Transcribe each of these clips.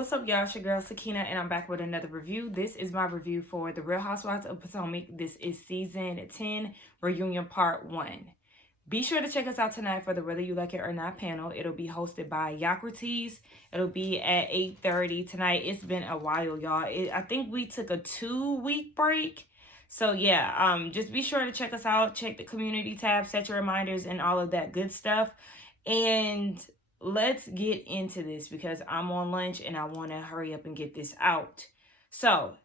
What's up, y'all? It's your girl Sakina, and I'm back with another review. This is my review for The Real Housewives of Potomac. This is season 10, reunion part 1. Be sure to check us out tonight for the Whether You Like It or Not panel. It'll be hosted by Socrates. It'll be at 8:30 tonight. It's been a while, y'all. I think we took a 2-week break. So yeah, just be sure to check us out. Check the community tab, set your reminders, and all of that good stuff. And let's get into this because I'm on lunch and I want to hurry up and get this out. So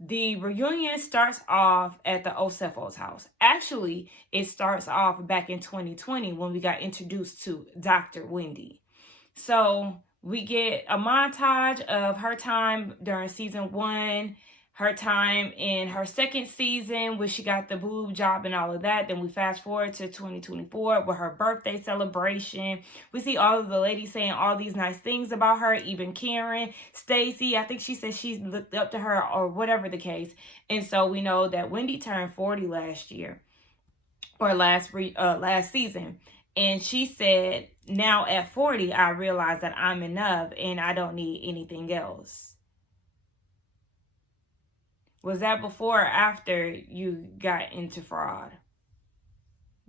the reunion starts off at the Osefo's house. Actually, it starts off back in 2020 when we got introduced to Dr. Wendy. So we get a montage of her time during season 1, her time in her second season where she got the boob job and all of that. Then we fast forward to 2024 with her birthday celebration. We see all of the ladies saying all these nice things about her, even Karen, Stacy. I think she said she's looked up to her or whatever the case. And so we know that Wendy turned 40 last year or last season. And she said, now at 40, I realize that I'm enough and I don't need anything else. Was that before or after you got into fraud?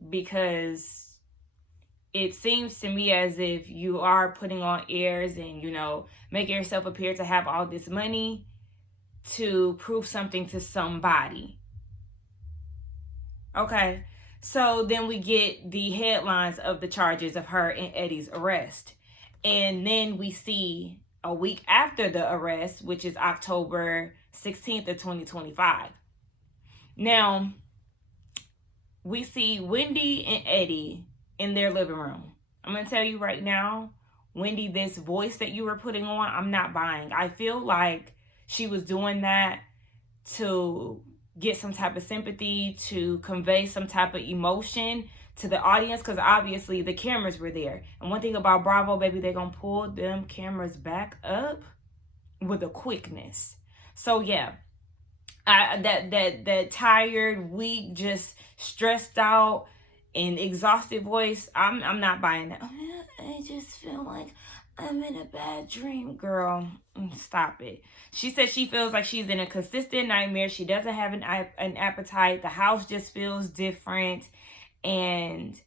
Because it seems to me as if you are putting on airs and, making yourself appear to have all this money to prove something to somebody. Okay, so then we get the headlines of the charges of her and Eddie's arrest. And then we see a week after the arrest, which is October 16th of 2025. Now, we see Wendy and Eddie in their living room. I'm going to tell you right now, Wendy, this voice that you were putting on, I'm not buying. I feel like she was doing that to get some type of sympathy, to convey some type of emotion to the audience, because obviously the cameras were there. And one thing about Bravo, baby, they're going to pull them cameras back up with a quickness. So yeah, that tired, weak, just stressed out and exhausted voice, I'm not buying that. I just feel like I'm in a bad dream, girl. Stop it. She said she feels like she's in a consistent nightmare. She doesn't have an appetite. The house just feels different. And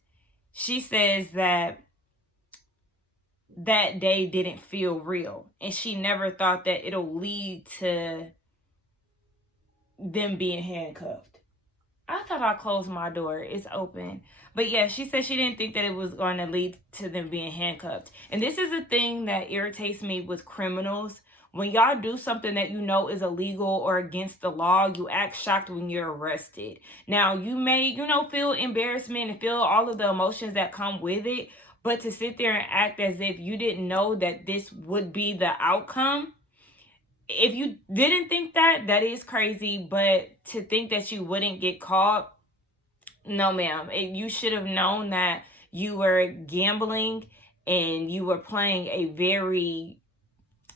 she says that day didn't feel real. And she never thought that it'll lead to them being handcuffed. I thought I closed my door. It's open. But yeah, she said she didn't think that it was going to lead to them being handcuffed. And this is a thing that irritates me with criminals. When y'all do something that you know is illegal or against the law, you act shocked when you're arrested. Now, you may, feel embarrassment and feel all of the emotions that come with it. But to sit there and act as if you didn't know that this would be the outcome, if you didn't think that, that is crazy. But to think that you wouldn't get caught, no, ma'am. You should have known that you were gambling and you were playing a very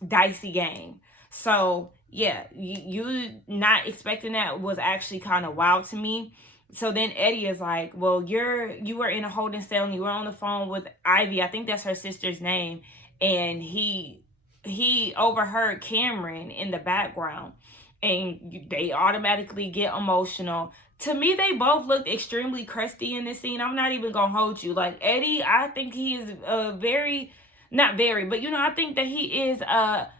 dicey game. So, yeah, you not expecting that was actually kind of wild to me. So then Eddie is like, well, you were in a holding cell and you were on the phone with Ivy. I think that's her sister's name. And he overheard Cameron in the background. And they automatically get emotional. To me, they both looked extremely crusty in this scene. I'm not even going to hold you. Like, Eddie, I think he is I think that he is a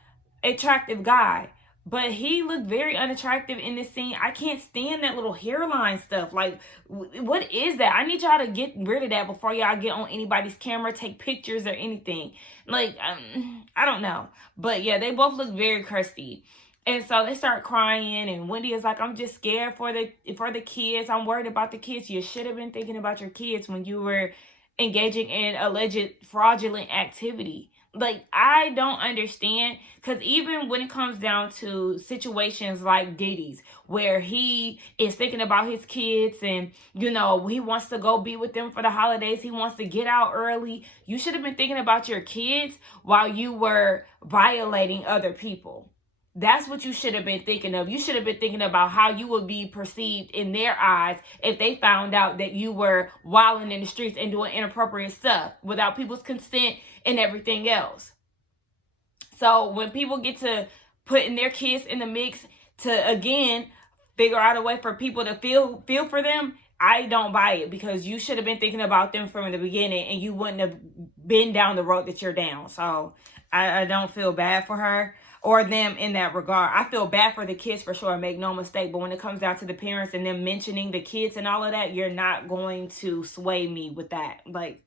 attractive guy. But he looked very unattractive in this scene. I can't stand that little hairline stuff. Like, what is that? I need y'all to get rid of that before y'all get on anybody's camera, take pictures or anything. Like, I don't know. But yeah, they both look very crusty. And so they start crying, and Wendy is like, I'm just scared for the kids. I'm worried about the kids. You should have been thinking about your kids when you were engaging in alleged fraudulent activity. Like, I don't understand, because even when it comes down to situations like Diddy's, where he is thinking about his kids and, he wants to go be with them for the holidays, he wants to get out early, you should have been thinking about your kids while you were violating other people. That's what you should have been thinking of. You should have been thinking about how you would be perceived in their eyes if they found out that you were wilding in the streets and doing inappropriate stuff without people's consent and everything else. So when people get to putting their kids in the mix to, again, figure out a way for people to feel for them, I don't buy it, because you should have been thinking about them from the beginning and you wouldn't have been down the road that you're down. So I don't feel bad for her or them in that regard. I feel bad for the kids for sure, make no mistake. But when it comes down to the parents and them mentioning the kids and all of that, you're not going to sway me with that. Like,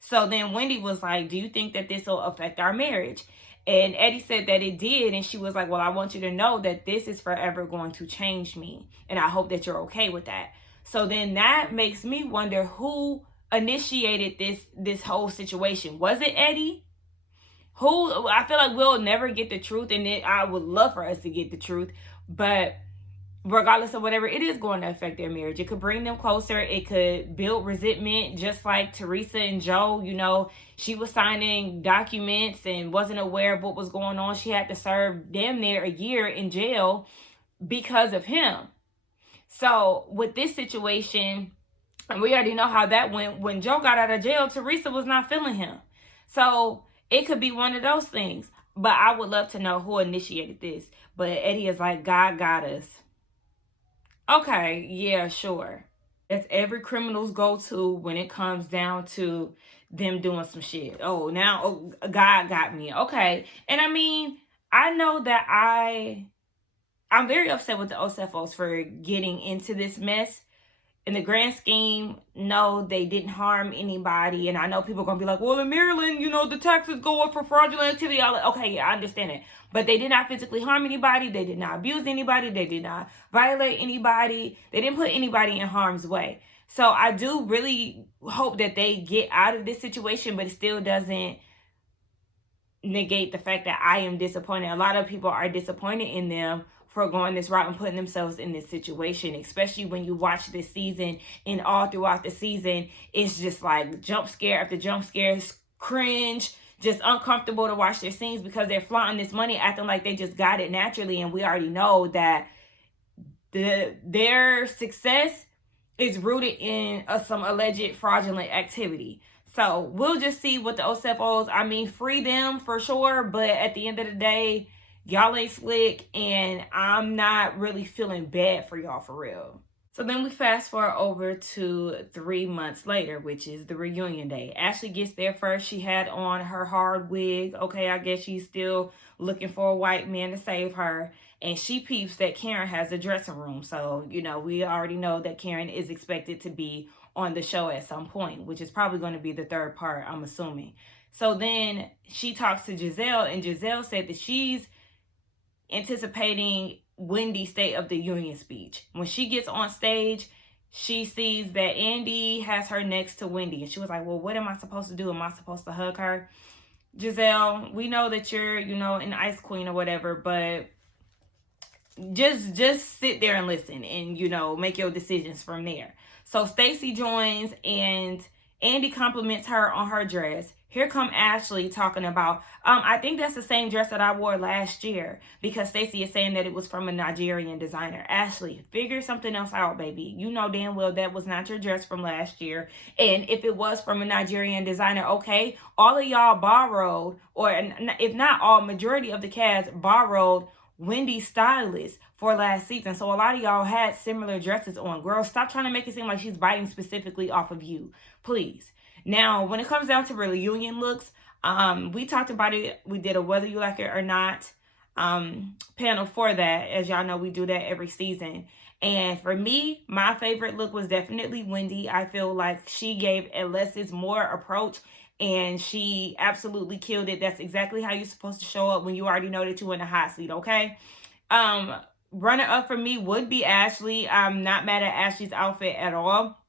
So then Wendy was like, do you think that this will affect our marriage? And Eddie said that it did. And she was like, well, I want you to know that this is forever going to change me. And I hope that you're okay with that. So then that makes me wonder who initiated this whole situation. Was it Eddie? Who? I feel like we'll never get the truth, and I would love for us to get the truth, but regardless of whatever, it is going to affect their marriage. It could bring them closer. It could build resentment, just like Teresa and Joe. You know, she was signing documents and wasn't aware of what was going on. She had to serve damn near a year in jail because of him. So with this situation, and we already know how that went, when Joe got out of jail, Teresa was not feeling him. So it could be one of those things. But I would love to know who initiated this. But Eddie is like, God got us. Okay, yeah, sure. That's every criminal's go-to when it comes down to them doing some shit. Oh, now God got me. Okay. And I mean, I know that I'm very upset with the OSEFOs for getting into this mess. In the grand scheme, no, they didn't harm anybody. And I know people are going to be like, well, in Maryland, you know, the taxes go up for fraudulent activity. Okay, yeah, I understand it. But they did not physically harm anybody. They did not abuse anybody. They did not violate anybody. They didn't put anybody in harm's way. So I do really hope that they get out of this situation, but it still doesn't negate the fact that I am disappointed. A lot of people are disappointed in them for going this route and putting themselves in this situation, especially when you watch this season, and all throughout the season, it's just like jump scare after jump scare, cringe, just uncomfortable to watch their scenes because they're flaunting this money, acting like they just got it naturally. And we already know that their success is rooted in some alleged fraudulent activity. So we'll just see what the OSEFOs, I mean, free them for sure. But at the end of the day, y'all ain't slick, and I'm not really feeling bad for y'all for real. So then we fast forward over to 3 months later, which is the reunion day. Ashley gets there first. She had on her hard wig. Okay, I guess she's still looking for a white man to save her. And she peeps that Karen has a dressing room. So, you know, we already know that Karen is expected to be on the show at some point, which is probably going to be the third part, I'm assuming. So then she talks to Giselle, and Giselle said that she's anticipating Wendy's State of the Union speech. When she gets on stage, she sees that Andy has her next to Wendy. And she was like, well, what am I supposed to do? Am I supposed to hug her? Giselle, we know that you're, you know, an ice queen or whatever, but just sit there and listen and, you know, make your decisions from there. So Stacy joins, and Andy compliments her on her dress. Here come Ashley talking about, I think that's the same dress that I wore last year, because Stacy is saying that it was from a Nigerian designer. Ashley, figure something else out, baby. You know damn well that was not your dress from last year. And if it was from a Nigerian designer, okay, all of y'all borrowed, or if not all, majority of the cast borrowed Wendy's stylist for last season. So a lot of y'all had similar dresses on. Girl, stop trying to make it seem like she's biting specifically off of you, please. Now, when it comes down to reunion looks, we talked about it. We did a whether you like it or not panel for that. As y'all know, we do that every season. And for me, my favorite look was definitely Wendy. I feel like she gave a less is more approach, and she absolutely killed it. That's exactly how you're supposed to show up when you already know that you're in a hot seat, okay? Runner up for me would be Ashley. I'm not mad at Ashley's outfit at all.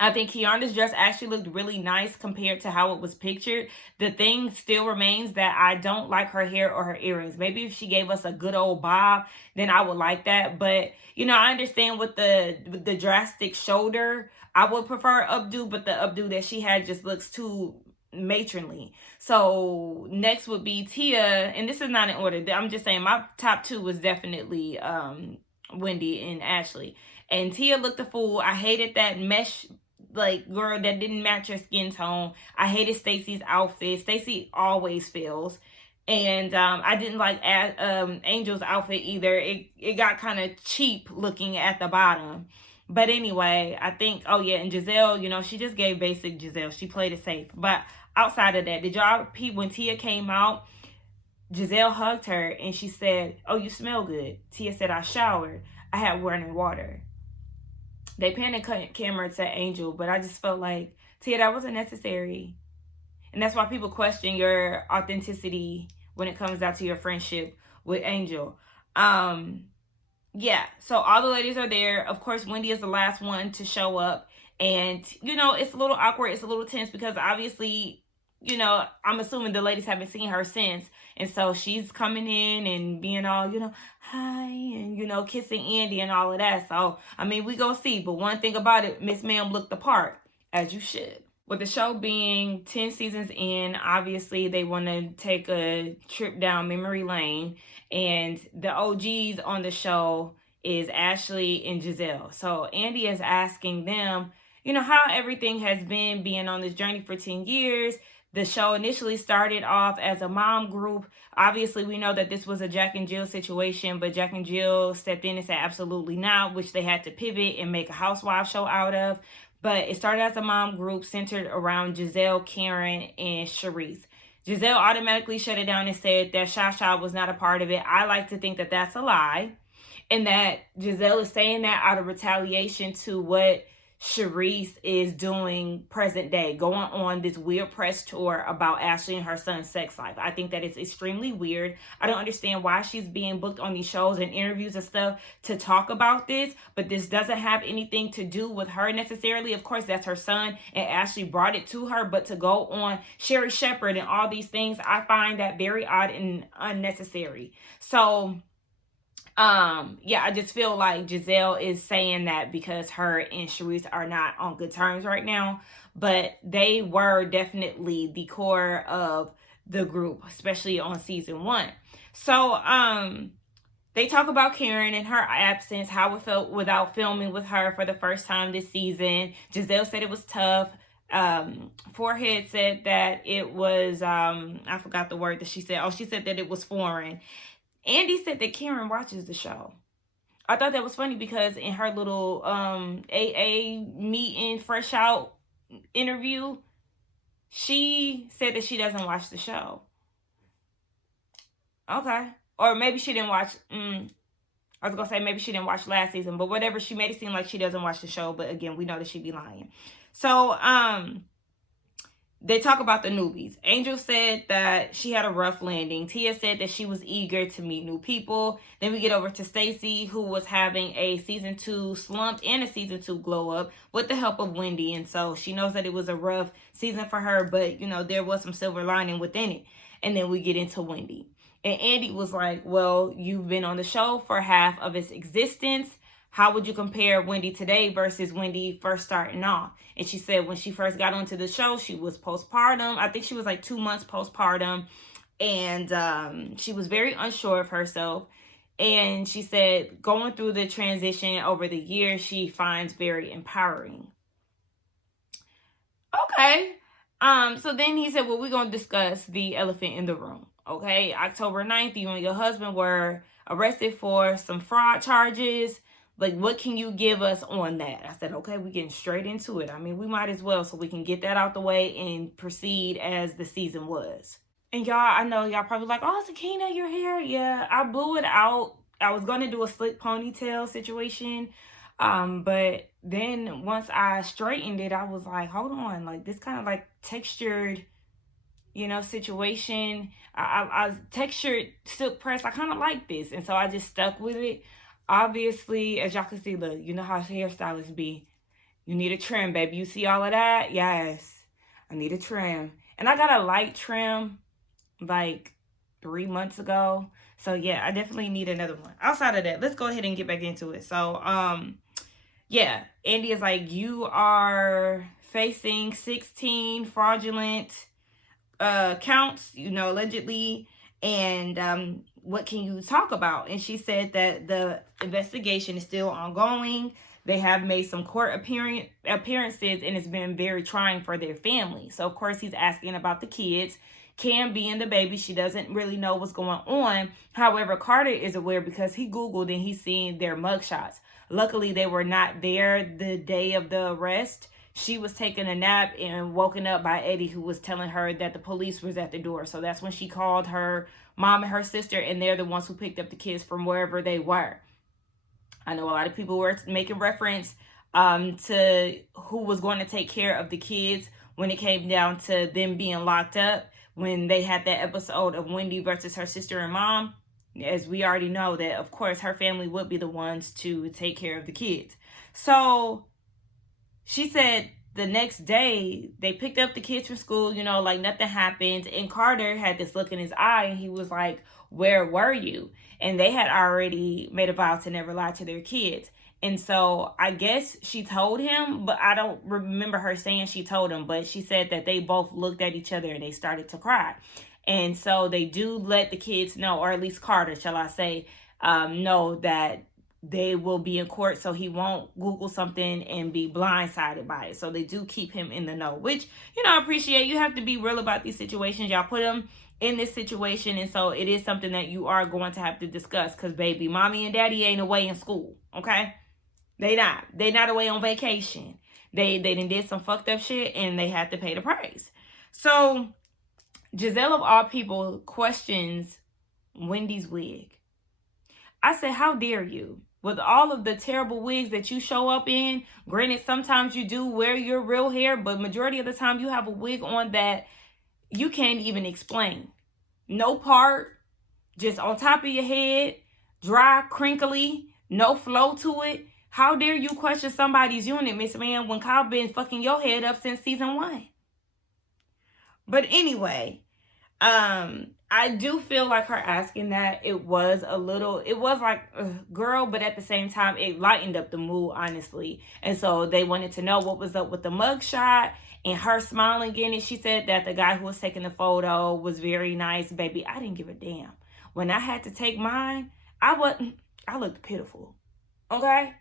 I think Kiana's dress actually looked really nice compared to how it was pictured. The thing still remains that I don't like her hair or her earrings. Maybe if she gave us a good old bob, then I would like that. But, you know, I understand with the drastic shoulder, I would prefer updo, but the updo that she had just looks too matronly. So next would be Tia, and this is not in order. I'm just saying my top two was definitely Wendy and Ashley. And Tia looked a fool. I hated that mesh, like, girl, that didn't match her skin tone. I hated Stacy's outfit. Stacy always fails. And I didn't like Angel's outfit either. It got kind of cheap looking at the bottom. But anyway, I think, oh yeah, and Giselle, you know, she just gave basic Giselle. She played it safe. But outside of that, did y'all peep when Tia came out? Giselle hugged her and she said, "Oh, you smell good." Tia said, "I showered. I had running water." They panned the camera to Angel, but I just felt like, Tia, that wasn't necessary. And that's why people question your authenticity when it comes down to your friendship with Angel. Yeah, so all the ladies are there. Of course, Wendy is the last one to show up. And, you know, it's a little awkward. It's a little tense because obviously, you know, I'm assuming the ladies haven't seen her since. And so she's coming in and being all, you know, hi, and, you know, kissing Andy and all of that. So, I mean, we go see. But one thing about it, Miss Ma'am looked the part, as you should. With the show being 10 seasons in, obviously they want to take a trip down memory lane. And the OGs on the show is Ashley and Giselle. So Andy is asking them, you know, how everything has been being on this journey for 10 years. The show initially started off as a mom group. Obviously, we know that this was a Jack and Jill situation, but Jack and Jill stepped in and said absolutely not, which they had to pivot and make a Housewives show out of. But it started as a mom group centered around Giselle, Karen, and Charisse. Giselle automatically shut it down and said that Shasha was not a part of it. I like to think that that's a lie. And that Giselle is saying that out of retaliation to what Charisse is doing present day, going on this weird press tour about Ashley and her son's sex life. I think that it's extremely weird. I don't understand why she's being booked on these shows and interviews and stuff to talk about this, but this doesn't have anything to do with her necessarily. Of course, that's her son, and Ashley brought it to her, but to go on Sherry Shepherd and all these things, I find that very odd and unnecessary. So yeah, I just feel like Giselle is saying that because her and Charisse are not on good terms right now, but they were definitely the core of the group, especially on season 1. So, they talk about Karen and her absence, how it felt without filming with her for the first time this season. Giselle said it was tough. Forehead said that it was, I forgot the word that she said. Oh, she said that it was foreign. Andy said that Karen watches the show. I thought that was funny because in her little AA meeting, fresh out interview, she said that she doesn't watch the show. Okay. Or maybe she didn't watch, I was going to say maybe she didn't watch last season, but whatever, she made it seem like she doesn't watch the show, but again, we know that she'd be lying. So, they talk about the newbies. Angel said that she had a rough landing. Tia said that she was eager to meet new people. Then we get over to Stacy, who was having a season 2 slump and a season 2 glow up with the help of Wendy. And so she knows that it was a rough season for her, but you know, there was some silver lining within it. And then we get into Wendy. And Andy was like, well, you've been on the show for half of its existence. How would you compare Wendy today versus Wendy first starting off? And she said when she first got onto the show, she was postpartum. I think she was like 2 months postpartum. And she was very unsure of herself. And she said going through the transition over the years, she finds very empowering. Okay. So then he said, well, we're going to discuss the elephant in the room. Okay. October 9th, you and your husband were arrested for some fraud charges. Like, what can you give us on that? I said, okay, we're getting straight into it. I mean, we might as well so we can get that out the way and proceed as the season was. And y'all, I know y'all probably like, oh, Sakina, your hair. Yeah, I blew it out. I was going to do a slick ponytail situation. But then once I straightened it, I was like, hold on. Like, this kind of like textured, you know, situation. I textured silk press. I kind of like this. And so I just stuck with it. Obviously, as y'all can see, look, you know how hairstylists be. You need a trim, baby. You see all of that? Yes, I need a trim. And I got a light trim like 3 months ago. So, yeah, I definitely need another one. Outside of that, let's go ahead and get back into it. So, yeah, Andy is like, you are facing 16 fraudulent counts, you know, allegedly. And what can you talk about? And she said that the investigation is still ongoing. They have made some court appearances, and it's been very trying for their family. So, of course, he's asking about the kids. Cam being the baby, she doesn't really know what's going on. However, Carter is aware because he Googled and he's seen their mugshots. Luckily, they were not there the day of the arrest. She was taking a nap and woken up by Eddie, who was telling her that the police was at the door. So that's when she called her mom and her sister, and they're the ones who picked up the kids from wherever they were. I know a lot of people were making reference to who was going to take care of the kids when it came down to them being locked up, when they had that episode of Wendy versus her sister and mom. As we already know that, of course, her family would be the ones to take care of the kids. So she said the next day they picked up the kids from school, you know, like nothing happened. And Carter had this look in his eye and he was like, where were you? And they had already made a vow to never lie to their kids. And so I guess she told him, but I don't remember her saying she told him, but she said that they both looked at each other and they started to cry. And so they do let the kids know, or at least Carter, shall I say, know that they will be in court, so he won't Google something and be blindsided by it. So they do keep him in the know, which, you know, I appreciate. You have to be real about these situations. Y'all put him in this situation, and so it is something that you are going to have to discuss, because, baby, mommy and daddy ain't away in school, okay? They not away on vacation. They did some fucked up shit, and they had to pay the price. So Giselle, of all people, questions Wendy's wig. I said, how dare you? With all of the terrible wigs that you show up in, granted, sometimes you do wear your real hair, but majority of the time you have a wig on that you can't even explain. No part, just on top of your head, dry, crinkly, no flow to it. How dare you question somebody's unit, Miss Man, when Kyle been fucking your head up since season 1? But anyway, I do feel like her asking that, it was like, girl, but at the same time, it lightened up the mood, honestly. And so they wanted to know what was up with the mugshot and her smiling in it. She said that the guy who was taking the photo was very nice. Baby, I didn't give a damn. When I had to take mine, I looked pitiful. Okay?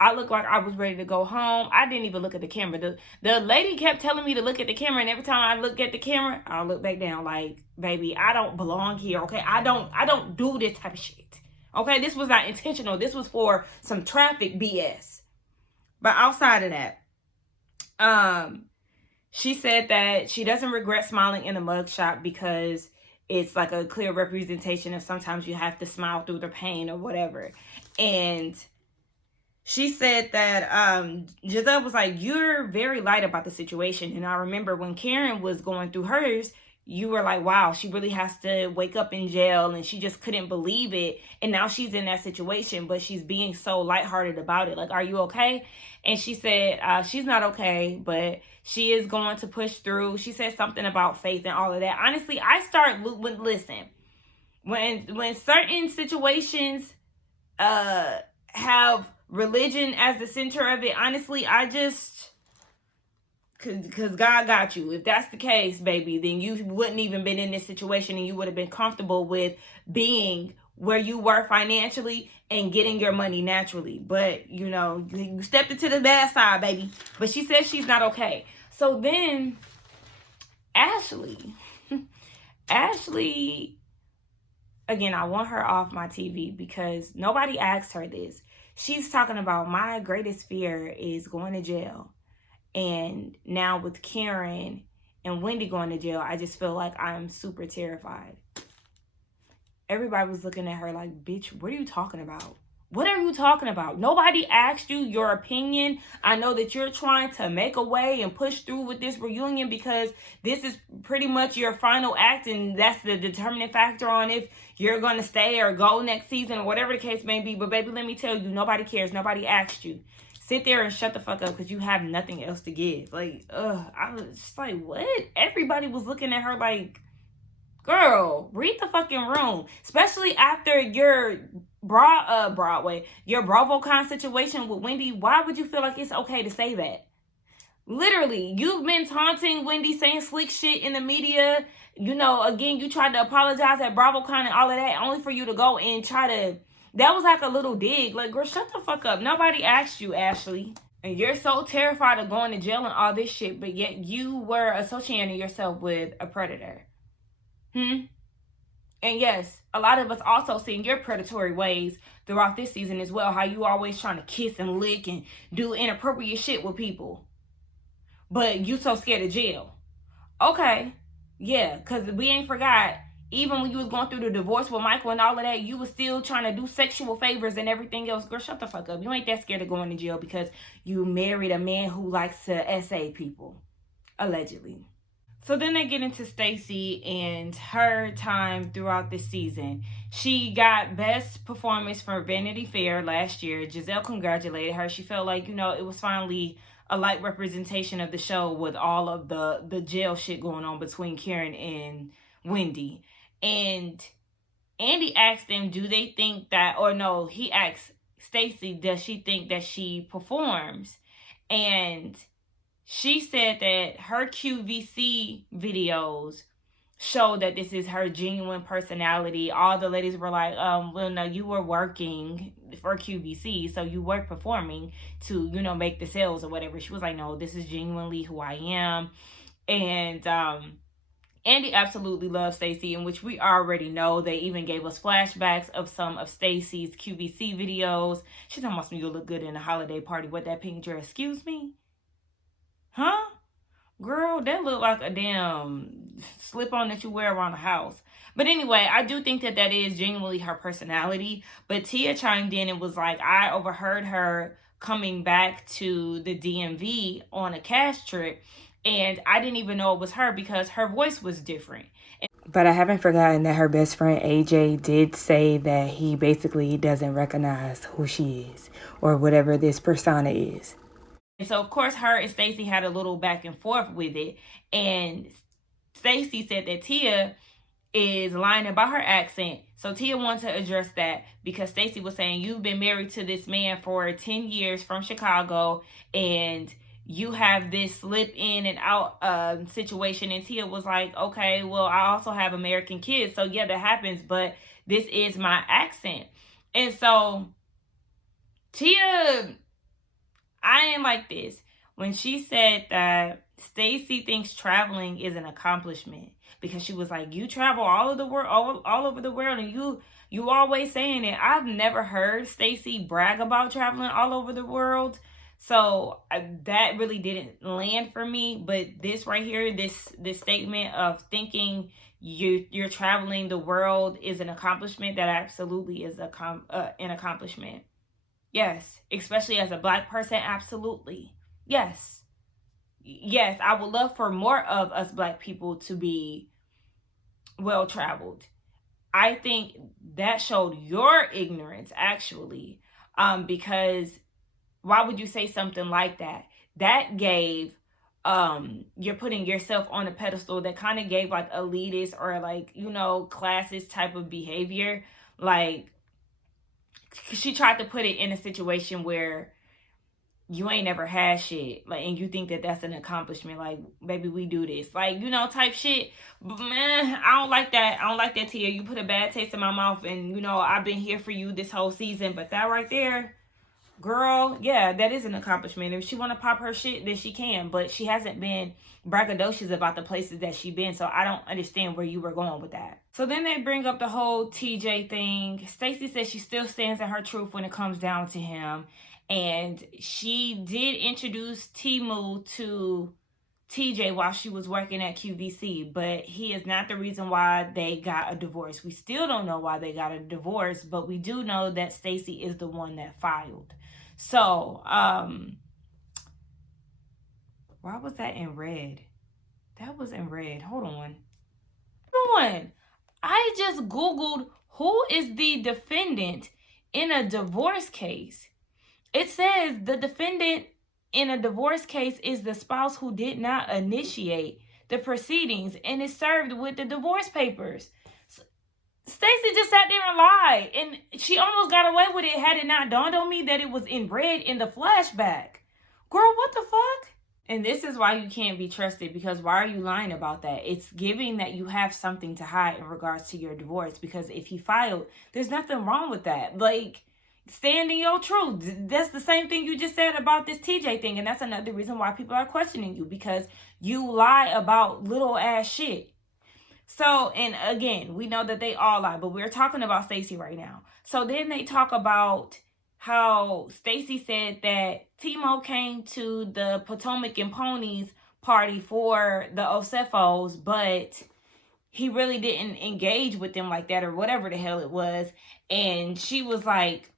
I looked like I was ready to go home. I didn't even look at the camera. The lady kept telling me to look at the camera, and every time I look at the camera, I'll look back down like, baby, I don't belong here, okay? I don't do this type of shit. Okay? This was not intentional. This was for some traffic BS. But outside of that, she said that she doesn't regret smiling in a mugshot because it's like a clear representation of sometimes you have to smile through the pain or whatever. And she said that Giselle was like, you're very light about the situation. And I remember when Karen was going through hers, you were like, wow, she really has to wake up in jail, and she just couldn't believe it. And now she's in that situation, but she's being so lighthearted about it. Like, are you okay? And she said she's not okay, but she is going to push through. She said something about faith and all of that. Honestly, listen, when certain situations have religion as the center of it, honestly, because God got you. If that's the case, baby, then you wouldn't even been in this situation, and you would have been comfortable with being where you were financially and getting your money naturally. But, you know, you stepped into the bad side, baby. But she says she's not okay. So then Ashley, again, I want her off my TV because nobody asked her this. She's talking about, my greatest fear is going to jail. And now with Karen and Wendy going to jail, I just feel like I'm super terrified. Everybody was looking at her like, bitch, what are you talking about? What are you talking about? Nobody asked you your opinion. I know that you're trying to make a way and push through with this reunion because this is pretty much your final act, and that's the determining factor on if you're going to stay or go next season or whatever the case may be. But baby, let me tell you, nobody cares. Nobody asked you. Sit there and shut the fuck up because you have nothing else to give. Like, I was just like, what? Everybody was looking at her like, girl, read the fucking room. Especially after your your BravoCon situation with Wendy. Why would you feel like it's okay to say that? Literally, you've been taunting Wendy, saying slick shit in the media. You know, again, you tried to apologize at BravoCon and all of that, only for you to go and try to... That was like a little dig. Like, girl, shut the fuck up. Nobody asked you, Ashley. And you're so terrified of going to jail and all this shit, but yet you were associating yourself with a predator. Hmm? And yes, a lot of us also seeing your predatory ways throughout this season as well. How you always trying to kiss and lick and do inappropriate shit with people. But you so scared of jail. Okay. Yeah, because we ain't forgot. Even when you was going through the divorce with Michael and all of that, you was still trying to do sexual favors and everything else. Girl, shut the fuck up. You ain't that scared of going to jail because you married a man who likes to SA people. Allegedly. So then they get into Stacy and her time throughout this season. She got best performance for Vanity Fair last year. Giselle congratulated her. She felt like, it was finally a light representation of the show with all of the jail shit going on between Karen and Wendy. And Andy asked them, do they think that, or no, he asked Stacy, does she think that she performs? And she said that her QVC videos show that this is her genuine personality. All the ladies were like, well, no, you were working for QVC, so you were performing to, make the sales or whatever. She was like, no, this is genuinely who I am. And Andy absolutely loves Stacy, in which we already know. They even gave us flashbacks of some of Stacy's QVC videos. She's almost made you look good in a holiday party with that pink dress. Excuse me? Huh? Girl, that looked like a damn slip-on that you wear around the house. But anyway, I do think that that is genuinely her personality. But Tia chimed in and was like, I overheard her coming back to the DMV on a cash trip, and I didn't even know it was her because her voice was different. But I haven't forgotten that her best friend AJ did say that he basically doesn't recognize who she is or whatever this persona is. And so, of course, her and Stacy had a little back and forth with it. And Stacy said that Tia is lying about her accent. So Tia wants to address that because Stacy was saying, you've been married to this man for 10 years from Chicago and you have this slip in and out situation. And Tia was like, okay, well, I also have American kids. So yeah, that happens, but this is my accent. And so Tia, I am like this. When she said that Stacy thinks traveling is an accomplishment, because she was like, you travel all of the world, all over the world, and you always saying it. I've never heard Stacy brag about traveling all over the world. So that really didn't land for me. But this right here, this statement of thinking you're traveling the world is an accomplishment, that absolutely is an accomplishment. Yes, especially as a Black person, absolutely. Yes. Yes, I would love for more of us Black people to be well-traveled. I think that showed your ignorance, actually, because why would you say something like that? That gave, you're putting yourself on a pedestal that kind of gave like elitist or like, classist type of behavior. Like, she tried to put it in a situation where you ain't never had shit, like, and you think that that's an accomplishment. Like, baby, we do this, like, type shit. But man, I don't like that. I don't like that, Tia. You put a bad taste in my mouth, and I've been here for you this whole season. But that right there, girl, yeah, that is an accomplishment. If she want to pop her shit, then she can. But she hasn't been braggadocious about the places that she been. So I don't understand where you were going with that. So then they bring up the whole TJ thing. Stacy says she still stands in her truth when it comes down to him. And she did introduce Timu to TJ while she was working at QVC, but he is not the reason why they got a divorce. We still don't know why they got a divorce, but we do know that Stacy is the one that filed. So, why was that in red? That was in red. Hold on. I just Googled who is the defendant in a divorce case. It says the defendant in a divorce case is the spouse who did not initiate the proceedings and is served with the divorce papers. Stacy just sat there and lied, and she almost got away with it had it not dawned on me that it was in red in the flashback. Girl, what the fuck? And this is why you can't be trusted, because why are you lying about that? It's giving that you have something to hide in regards to your divorce, because if he filed, there's nothing wrong with that. Like, stand in your truth. That's the same thing you just said about this TJ thing. And that's another reason why people are questioning you, because you lie about little ass shit. So, and again, we know that they all lie, but we're talking about Stacy right now. So then they talk about how Stacy said that Timo came to the Potomac and Ponies party for the Osefos, but he really didn't engage with them like that or whatever the hell it was. And she was like,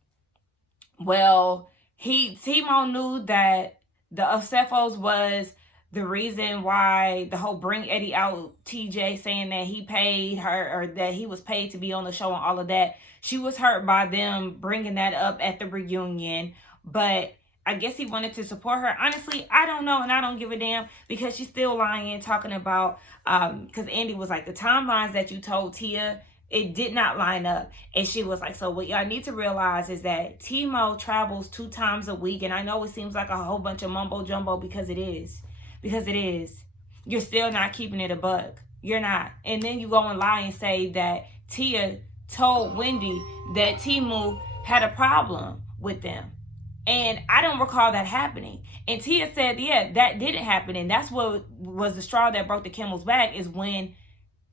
well, Timo knew that the Osefos was the reason why the whole Bring Eddie Out TJ saying that he paid her or that he was paid to be on the show and all of that. She was hurt by them bringing that up at the reunion, but I guess he wanted to support her. Honestly, I don't know, and I don't give a damn because she's still lying, talking about because Andy was like, the timelines that you told Tia, it did not line up. And she was like, so what y'all need to realize is that Timo travels 2 times a week, and I know it seems like a whole bunch of mumbo jumbo because it is. Because it is. You're still not keeping it a buck. You're not. And then you go and lie and say that Tia told Wendy that Timo had a problem with them. And I don't recall that happening. And Tia said, yeah, that didn't happen. And that's what was the straw that broke the camel's back, is when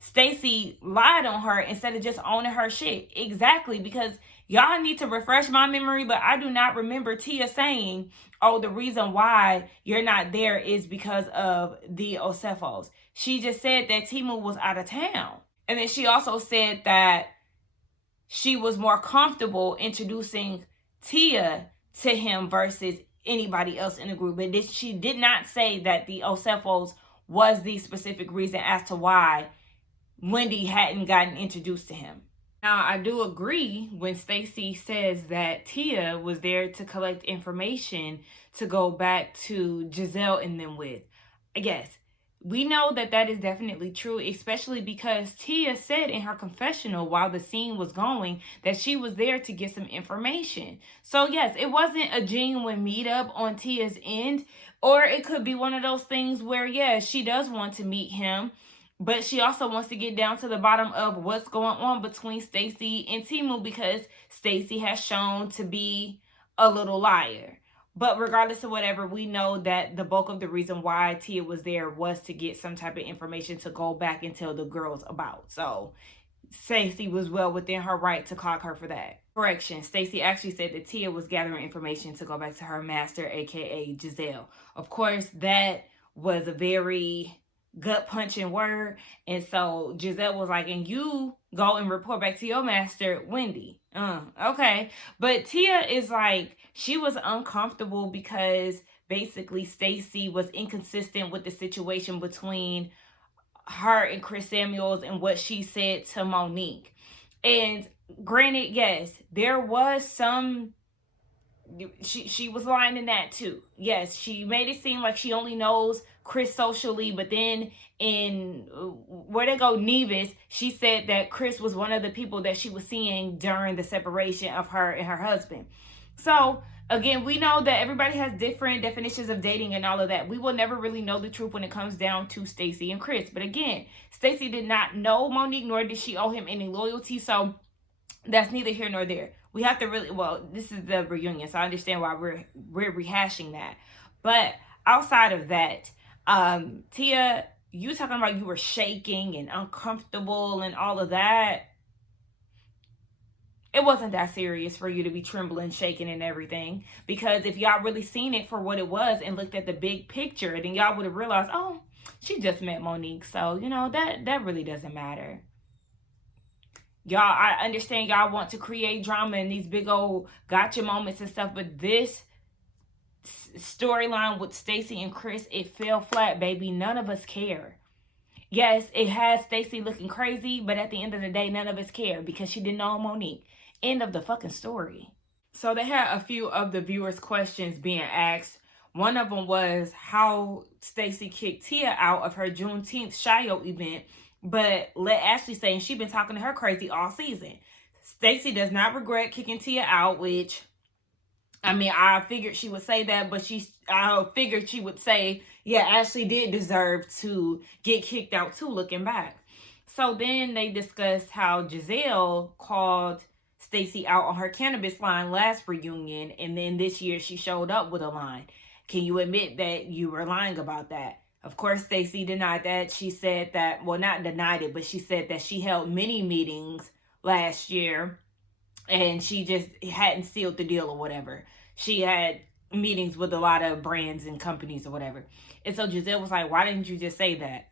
Stacy lied on her instead of just owning her shit. Exactly, because y'all need to refresh my memory, but I do not remember Tia saying, oh, the reason why you're not there is because of the Osefos. She just said that Timo was out of town. And then she also said that she was more comfortable introducing Tia to him versus anybody else in the group. But she did not say that the Osefos was the specific reason as to why Wendy hadn't gotten introduced to him. Now, I do agree when Stacy says that Tia was there to collect information to go back to Giselle and them with. Yes, we know that that is definitely true, especially because Tia said in her confessional while the scene was going that she was there to get some information. So yes, it wasn't a genuine meetup on Tia's end, or it could be one of those things where, yeah, she does want to meet him, but she also wants to get down to the bottom of what's going on between Stacy and Timo, because Stacy has shown to be a little liar. But regardless of whatever, we know that the bulk of the reason why Tia was there was to get some type of information to go back and tell the girls about. So Stacy was well within her right to clock her for that. Correction, Stacy actually said that Tia was gathering information to go back to her master, aka Giselle. Of course, that was a very gut-punching word, and so Giselle was like, and you go and report back to your master, Wendy. Okay. But Tia is like, she was uncomfortable because basically Stacy was inconsistent with the situation between her and Chris Samuels and what she said to Monique. And granted, yes, there was some, she was lying in that too. Yes, she made it seem like she only knows Chris socially, but then in where they go, Nevis, she said that Chris was one of the people that she was seeing during the separation of her and her husband. So again, we know that everybody has different definitions of dating and all of that. We will never really know the truth when it comes down to Stacy and Chris. But again, Stacy did not know Monique, nor did she owe him any loyalty. So that's neither here nor there. We have to really, well, this is the reunion, so I understand why we're rehashing that. But outside of that, Tia, you talking about you were shaking and uncomfortable and all of that. It wasn't that serious for you to be trembling, shaking, and everything. Because if y'all really seen it for what it was and looked at the big picture, then y'all would have realized, oh, she just met Monique. So, you know, that really doesn't matter. Y'all, I understand y'all want to create drama and these big old gotcha moments and stuff, but this storyline with Stacy and Chris, it fell flat, baby. None of us care. Yes, it has Stacy looking crazy, but at the end of the day, none of us care because she didn't know Monique. End of the fucking story. So they had a few of the viewers' questions being asked. One of them was how Stacy kicked Tia out of her Juneteenth Shio event, but let Ashley say, and she's been talking to her crazy all season. Stacy does not regret kicking Tia out, which, I mean, I figured she would say that, but I figured she would say, yeah, Ashley did deserve to get kicked out too, looking back. So then they discussed how Giselle called Stacy out on her cannabis line last reunion, and then this year she showed up with a line. Can you admit that you were lying about that? Of course, Stacy denied that. She said that, well, not denied it, but she said that she held many meetings last year and she just hadn't sealed the deal or whatever. She had meetings with a lot of brands and companies or whatever. And so Giselle was like, why didn't you just say that?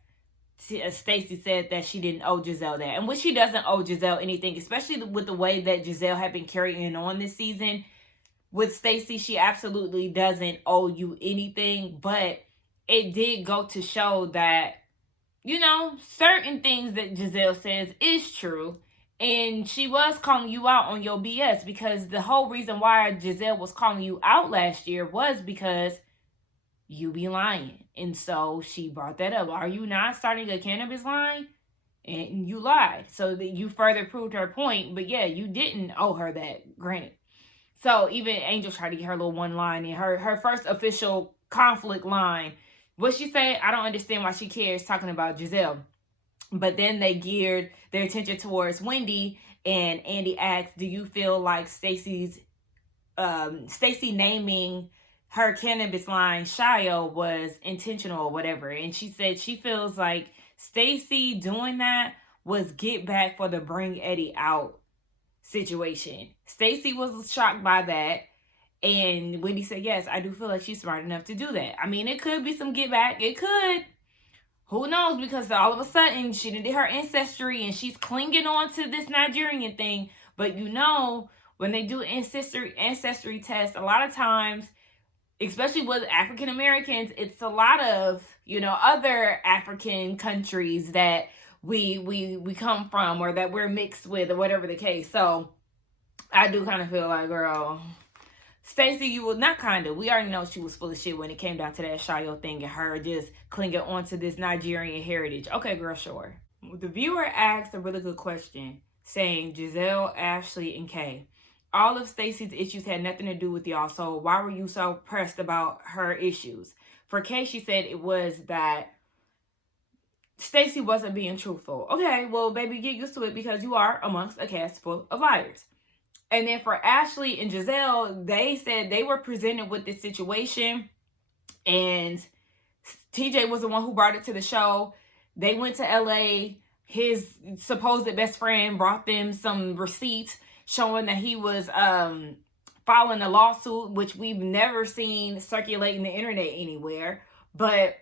Stacy said that she didn't owe Giselle that. And which she doesn't owe Giselle anything, especially with the way that Giselle had been carrying on this season. With Stacy, she absolutely doesn't owe you anything. But it did go to show that, you know, certain things that Giselle says is true. And she was calling you out on your BS, because the whole reason why Giselle was calling you out last year was because you be lying. And so she brought that up. Are you not starting a cannabis line? And you lied. So that you further proved her point. But yeah, you didn't owe her that, granted. So even Angel tried to get her little one line in her first official conflict line. What she said, I don't understand why she cares, talking about Giselle. But then they geared their attention towards Wendy, and Andy asked, do you feel like Stacy naming her cannabis line Shio was intentional or whatever? And she said she feels like Stacy doing that was get back for the bring Eddie out situation. Stacy was shocked by that. And Wendy said, yes, I do feel like she's smart enough to do that. I mean, it could be some get back. It could. Who knows? Because all of a sudden, she did her ancestry and she's clinging on to this Nigerian thing. But you know, when they do ancestry tests, a lot of times, especially with African Americans, it's a lot of, you know, other African countries that we come from or that we're mixed with or whatever the case. So I do kind of feel like, girl, Stacy, you will not kind of. We already know she was full of shit when it came down to that Shio thing and her just clinging onto this Nigerian heritage. Okay, girl, sure. The viewer asked a really good question, saying Giselle, Ashley, and Kay. All of Stacy's issues had nothing to do with y'all, so why were you so pressed about her issues? For Kay, she said it was that Stacy wasn't being truthful. Okay, well, baby, get used to it because you are amongst a cast full of liars. And then for Ashley and Giselle, they said they were presented with this situation and TJ was the one who brought it to the show. They went to LA. His supposed best friend brought them some receipts showing that he was filing a lawsuit, which we've never seen circulating the internet anywhere. But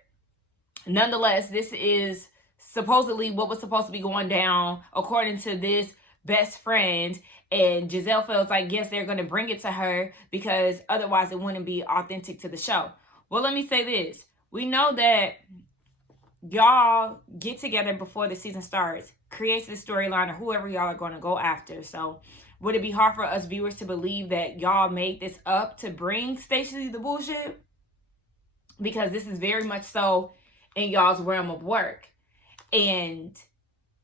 nonetheless, this is supposedly what was supposed to be going down according to this best friend. And Giselle feels like, yes, they're going to bring it to her because otherwise it wouldn't be authentic to the show. Well, let me say this. We know that y'all get together before the season starts, creates the storyline of whoever y'all are going to go after. So would it be hard for us viewers to believe that y'all made this up to bring Stacy the bullshit? Because this is very much so in y'all's realm of work. And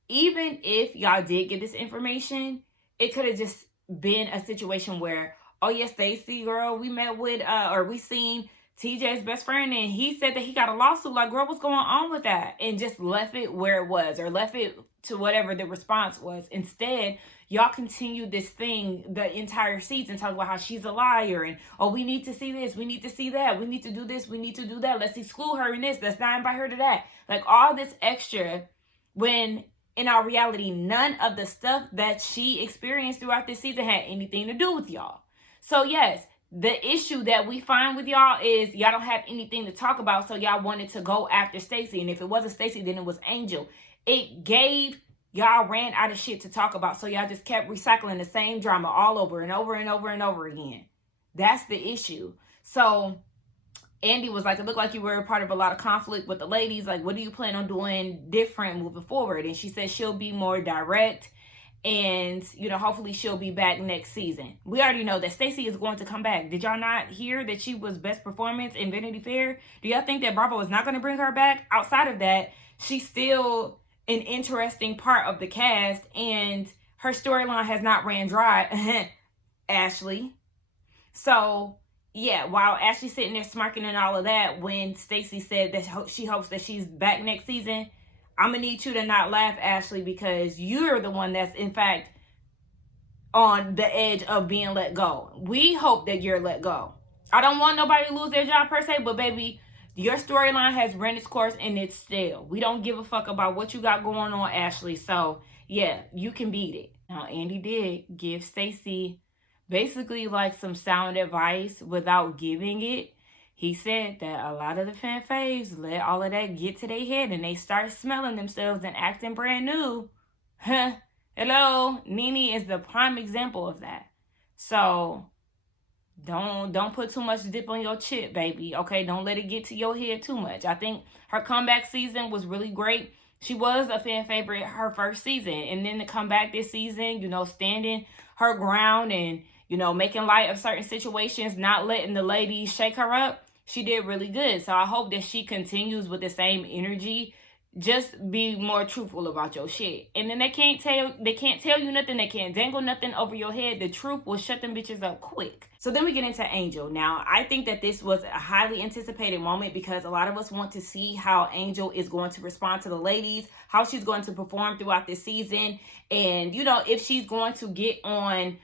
even if y'all did get this information, it could have just been a situation where, oh yeah, Stacy, girl, we met with, or we seen TJ's best friend and he said that he got a lawsuit. Like, girl, what's going on with that? And just left it where it was or left it to whatever the response was. Instead, y'all continued this thing the entire season, talking about how she's a liar and, oh, we need to see this, we need to see that, we need to do this, we need to do that, let's exclude her in this, let's not invite her to that. Like, all this extra, when in our reality, none of the stuff that she experienced throughout this season had anything to do with y'all. So yes, the issue that we find with y'all is y'all don't have anything to talk about, so y'all wanted to go after Stacy. And if it wasn't Stacy, then it was Angel. It gave y'all ran out of shit to talk about, so y'all just kept recycling the same drama all over and over and over and over again. That's the issue. So Andy was like, it looked like you were a part of a lot of conflict with the ladies. Like, what do you plan on doing different moving forward? And she said she'll be more direct and, you know, hopefully she'll be back next season. We already know that Stacy is going to come back. Did y'all not hear that she was best performance in Vanity Fair? Do y'all think that Bravo is not going to bring her back? Outside of that, she's still an interesting part of the cast and her storyline has not ran dry. Ashley. So yeah, while Ashley's sitting there smirking and all of that, when Stacy said that she hopes that she's back next season, I'm going to need you to not laugh, Ashley, because you're the one that's, in fact, on the edge of being let go. We hope that you're let go. I don't want nobody to lose their job per se, but baby, Your storyline has run its course and it's stale. We don't give a fuck about what you got going on, Ashley. So, yeah, you can beat it. Now, Andy did give Stacy basically like some sound advice without giving it. He said that a lot of the fan faves let all of that get to their head and they start smelling themselves and acting brand new. Huh? Hello? Nene is the prime example of that. So, don't put too much dip on your chip, baby. Okay, don't let it get to your head too much. I think her comeback season was really great. She was a fan favorite her first season, and then to come back this season, standing her ground and making light of certain situations, not letting the ladies shake her up. She did really good. So I hope that she continues with the same energy. Just be more truthful about your shit. And then they can't tell you nothing. They can't dangle nothing over your head. The truth will shut them bitches up quick. So then we get into Angel. Now, I think that this was a highly anticipated moment because a lot of us want to see how Angel is going to respond to the ladies, how she's going to perform throughout this season, and, if she's going to get on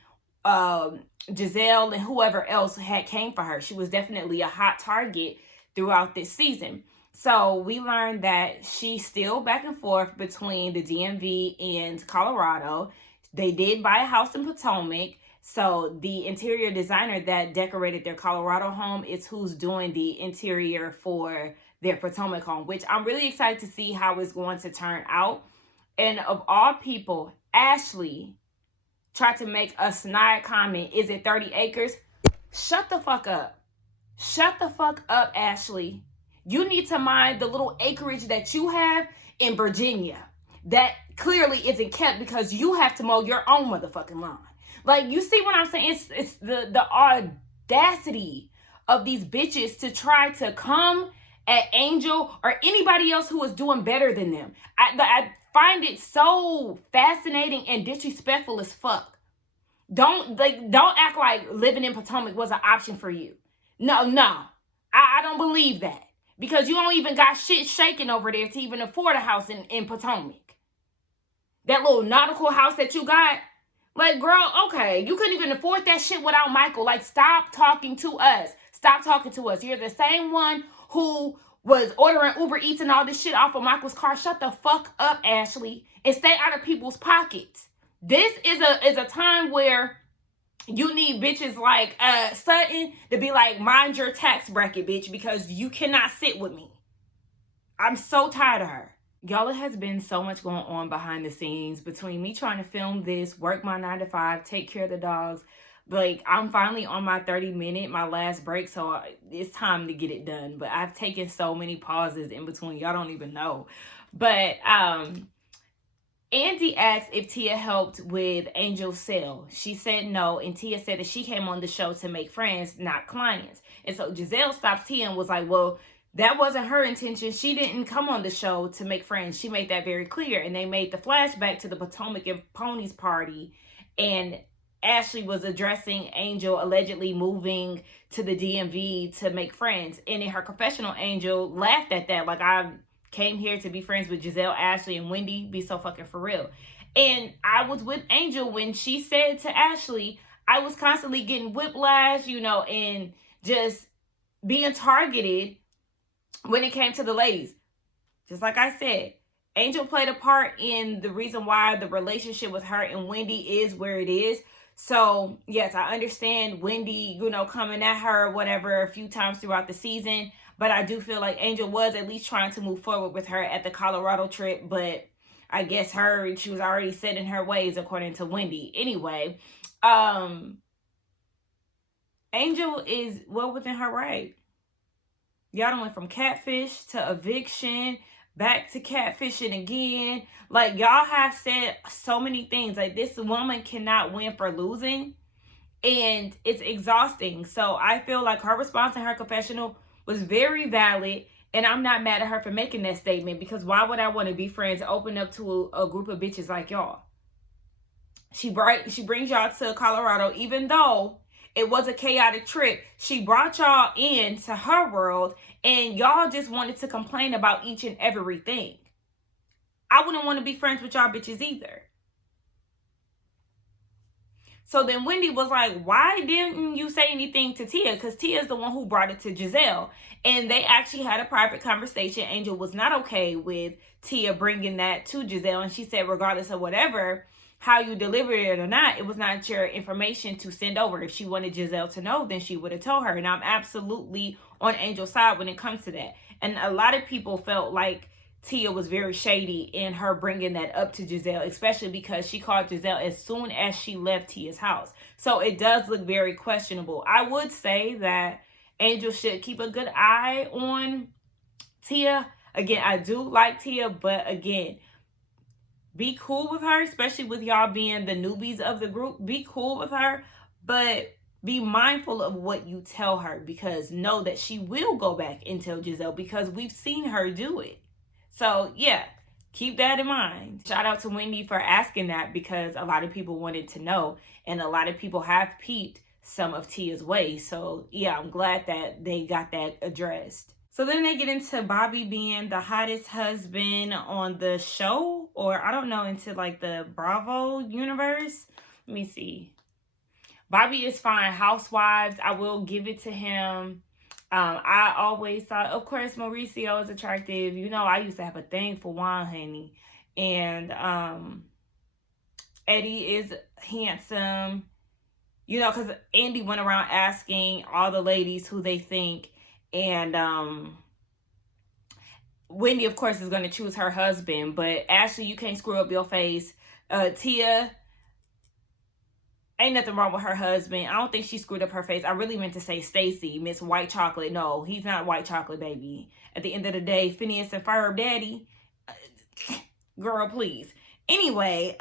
Giselle and whoever else had came for her. She was definitely a hot target throughout this season. So we learned that she's still back and forth between the DMV and Colorado. They did buy a house in Potomac. So the interior designer that decorated their Colorado home is who's doing the interior for their Potomac home, which I'm really excited to see how it's going to turn out. And of all people, Ashley tried to make a snide comment. Is it 30 acres? Shut the fuck up. Shut the fuck up, Ashley. You need to mind the little acreage that you have in Virginia that clearly isn't kept because you have to mow your own motherfucking lawn. Like, you see what I'm saying? It's the audacity of these bitches to try to come at Angel or anybody else who is doing better than them. I find it so fascinating and disrespectful as fuck. Don't act like living in Potomac was an option for you. No. I don't believe that. Because you don't even got shit shaking over there to even afford a house in Potomac. That little nautical house that you got. Like, girl, okay. You couldn't even afford that shit without Michael. Like, stop talking to us. Stop talking to us. You're the same one who was ordering Uber Eats and all this shit off of Michael's car. Shut the fuck up, Ashley. And stay out of people's pockets. This is a time where you need bitches like Sutton to be like, mind your tax bracket, bitch, because you cannot sit with me. I'm so tired of her. Y'all, it has been so much going on behind the scenes between me trying to film this, work my 9 to 5, take care of the dogs. Like, I'm finally on my 30-minute, my last break, so it's time to get it done. But I've taken so many pauses in between. Y'all don't even know. But Andy asked if Tia helped with Angel's sale. She said no, and Tia said that she came on the show to make friends, not clients. And so Giselle stops Tia and was like, well, that wasn't her intention. She didn't come on the show to make friends. She made that very clear. And they made the flashback to the Potomac and Ponies party. And Ashley was addressing Angel allegedly moving to the DMV to make friends. And in her confessional, Angel laughed at that. Like, I came here to be friends with Giselle, Ashley, and Wendy. Be so fucking for real. And I was with Angel when she said to Ashley, I was constantly getting whiplash, and just being targeted when it came to the ladies. Just like I said, Angel played a part in the reason why the relationship with her and Wendy is where it is. So, yes, I understand Wendy, coming at her, whatever, a few times throughout the season. But I do feel like Angel was at least trying to move forward with her at the Colorado trip. But I guess she was already set in her ways, according to Wendy. Anyway, Angel is well within her right. Y'all done went from catfish to eviction, back to catfishing again. Like, y'all have said so many things. Like, this woman cannot win for losing. And it's exhausting. So I feel like her response in her confessional was very valid. And I'm not mad at her for making that statement. Because why would I want to be friends, open up to a group of bitches like y'all? She brings y'all to Colorado, even though it was a chaotic trip. She brought y'all into her world, and y'all just wanted to complain about each and everything. I wouldn't want to be friends with y'all bitches either. So then Wendy was like, why didn't you say anything to Tia? Because Tia is the one who brought it to Giselle. And they actually had a private conversation. Angel was not okay with Tia bringing that to Giselle. And she said, regardless of whatever, how you delivered it or not, it was not your information to send over. If she wanted Giselle to know, then she would have told her. And I'm absolutely on Angel's side when it comes to that. And a lot of people felt like Tia was very shady in her bringing that up to Giselle, especially because she called Giselle as soon as she left Tia's house. So it does look very questionable. I would say that Angel should keep a good eye on Tia. Again, I do like Tia, but again, be cool with her, especially with y'all being the newbies of the group. Be cool with her, but be mindful of what you tell her, because know that she will go back and tell Giselle, because we've seen her do it. So, yeah, keep that in mind. Shout out to Wendy for asking that, because a lot of people wanted to know, and a lot of people have peeped some of Tia's ways. So, yeah, I'm glad that they got that addressed. So then they get into Bobby being the hottest husband on the show, or I don't know, into like the Bravo universe. Let me see. Bobby is fine. Housewives, I will give it to him. I always thought, of course, Mauricio is attractive. You know, I used to have a thing for Juan Honey. And Eddie is handsome. You know, because Andy went around asking all the ladies who they think. And Wendy, of course, is going to choose her husband. But Ashley, you can't screw up your face. Tia, ain't nothing wrong with her husband. I don't think she screwed up her face. I really meant to say Stacy, Miss White Chocolate. No, he's not White Chocolate, baby. At the end of the day, Phineas and Ferb daddy. Girl, please. Anyway,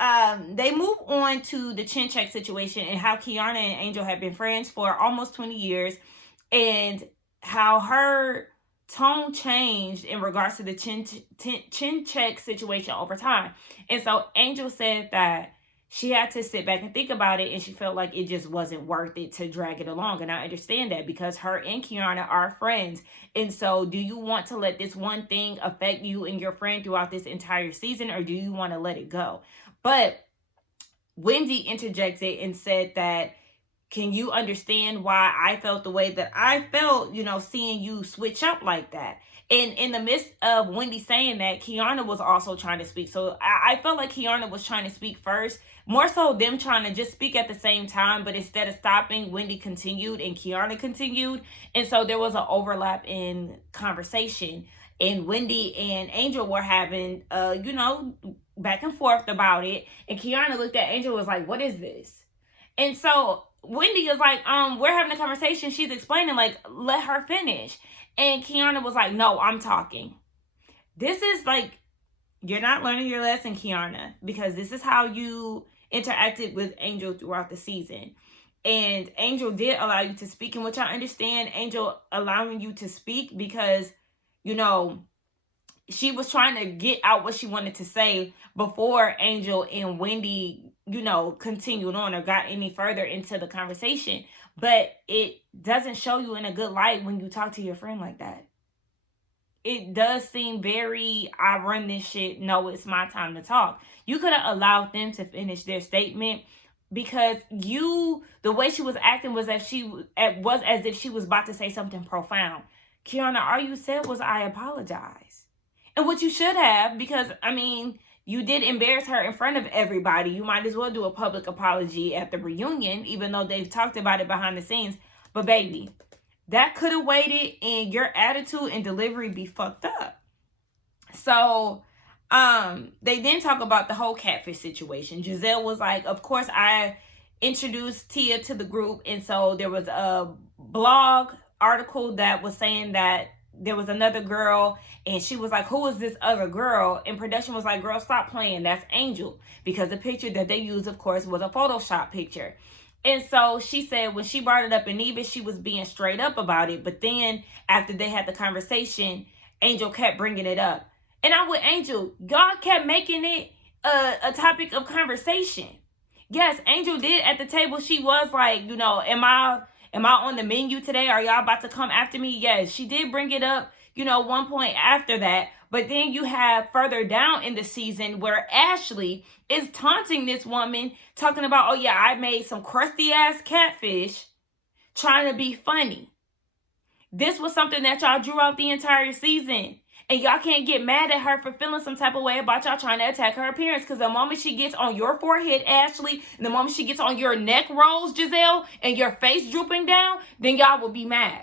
they move on to the chin check situation and how Kiana and Angel have been friends for almost 20 years. And how her tone changed in regards to the chin check situation over time. And so Angel said that she had to sit back and think about it, and she felt like it just wasn't worth it to drag it along. And I understand that, because her and Kiana are friends. And so do you want to let this one thing affect you and your friend throughout this entire season, or do you want to let it go? But Wendy interjected and said that, can you understand why I felt the way that I felt, you know, seeing you switch up like that? And in the midst of Wendy saying that, Kiana was also trying to speak. So I felt like Kiana was trying to speak first, more so them trying to just speak at the same time. But instead of stopping, Wendy continued and Kiana continued. And so there was an overlap in conversation. And Wendy and Angel were having, you know, back and forth about it. And Kiana looked at Angel and was like, what is this? And so Wendy is like, we're having a conversation. She's explaining, like, let her finish. And Kiana was like, no, I'm talking. This is like, you're not learning your lesson, Kiana, because this is how you interacted with Angel throughout the season. And Angel did allow you to speak, in which I understand Angel allowing you to speak because, you know, she was trying to get out what she wanted to say before Angel and Wendy, you know, continued on or got any further into the conversation. But it doesn't show you in a good light when you talk to your friend like that. It does seem very, I run this shit, no, it's my time to talk. You could have allowed them to finish their statement, because the way she was acting was as if she was about to say something profound. Kiana, all you said was, I apologize. And what you should have, because, I mean, you did embarrass her in front of everybody. You might as well do a public apology at the reunion, even though they've talked about it behind the scenes. But baby, that could have waited, and your attitude and delivery be fucked up. So, they then talk about the whole Catfish situation. Giselle was like, of course, I introduced Tia to the group. And so there was a blog article that was saying that there was another girl, and she was like, who is this other girl? And production was like, girl, stop playing. That's Angel. Because the picture that they used, of course, was a Photoshop picture. And so she said when she brought it up in Eva, she was being straight up about it. But then after they had the conversation, Angel kept bringing it up. And I'm with Angel. God kept making it a topic of conversation. Yes, Angel did at the table. She was like, you know, am I on the menu today? Are y'all about to come after me? Yes, she did bring it up, you know, one point after that. But then you have further down in the season where Ashley is taunting this woman, talking about, oh yeah, I made some crusty ass catfish, trying to be funny. This was something that y'all drew out the entire season. And y'all can't get mad at her for feeling some type of way about y'all trying to attack her appearance. Because the moment she gets on your forehead, Ashley, and the moment she gets on your neck rolls, Giselle, and your face drooping down, then y'all will be mad.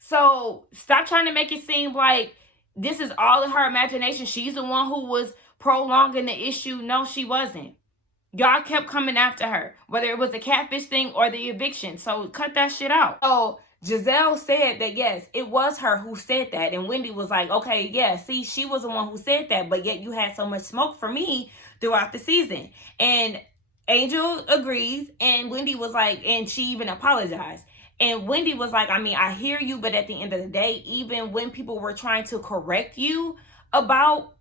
So stop trying to make it seem like this is all in her imagination. She's the one who was prolonging the issue. No, she wasn't. Y'all kept coming after her, whether it was the catfish thing or the eviction. So cut that shit out. So Giselle said that, yes, it was her who said that. And Wendy was like, okay, yeah, see, she was the one who said that. But yet you had so much smoke for me throughout the season. And Angel agrees. And Wendy was like, and she even apologized. And Wendy was like, I mean, I hear you. But at the end of the day, even when people were trying to correct you about